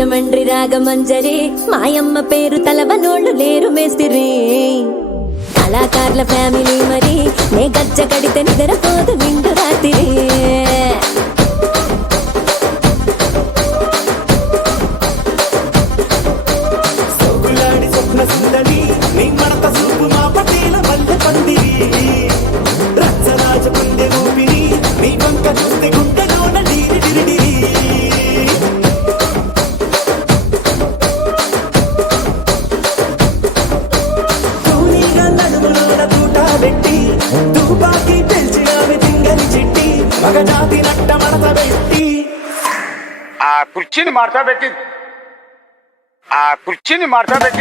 రాజమండ్రి రాగమంజరి మాయమ్మ పేరు తలవనోళ్ళు లేరు మేస్తిరి కళాకారుల ఫ్యామిలీ మరి నే గజ్జ కడితే నిద్రపోదు నిండు రాత్రి కుర్చీని మార్తా పెట్టి కుర్చీని మార్తా పెట్టి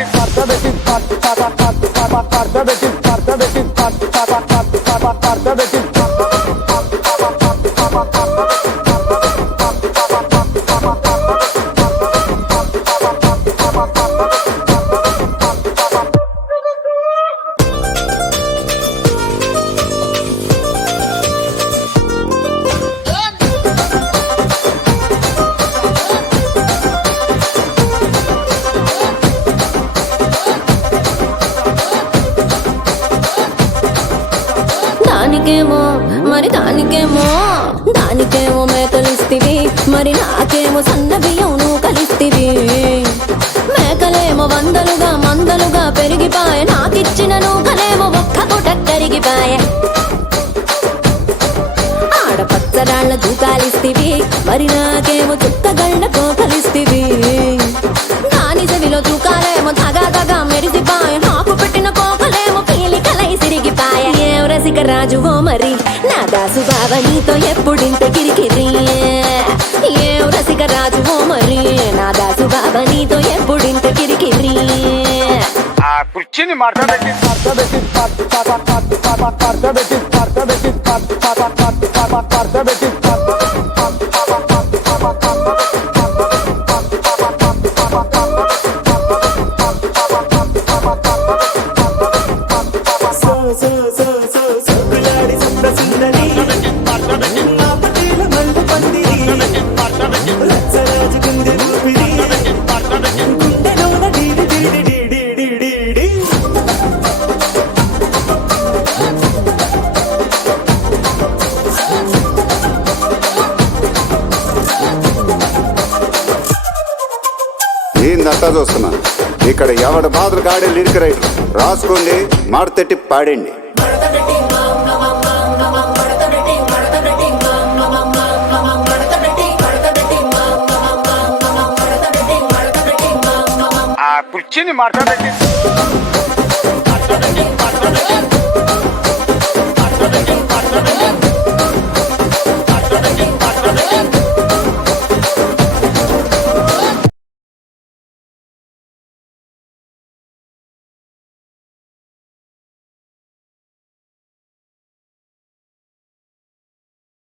దానికేమో మేకలిస్తివి మరి నాకేమో సన్న బియ్యం నువ్వు కలిస్తివి మేకలేమో మందలుగా పెరిగిపాయ నాకిచ్చిన నూకలేమో ఒక్క పూట కరిగిపాయ ఆడపచ్చరాళ్ల దూకాలిస్తివి మరి నాకేమో చుక్కగళ్ళ కోకలిస్తివి దాని చెవిలో దూకాలేమో దగా మెరిసిపాయ నాకు పెట్టిన కోకలేమో పీలికలై సిరిగిపాయ ఏం రసిక రాజువో మరి నా దాసు బావ నీతో ఎప్పుడింత కిరికిరి ఏం రసిక రాజువో మరి నా దాసు బావ నీతో ఎప్పుడింత కిరికిరి కుర్చీని మార్తా పెట్టి నేనంతా చూస్తున్నా ఇక్కడ ఎవడి బాధలు కాడే లిరిక్ రైటర్ రాసుకోండి మాడతెట్టి పాడండి. కుర్చీని మార్తా పెట్టి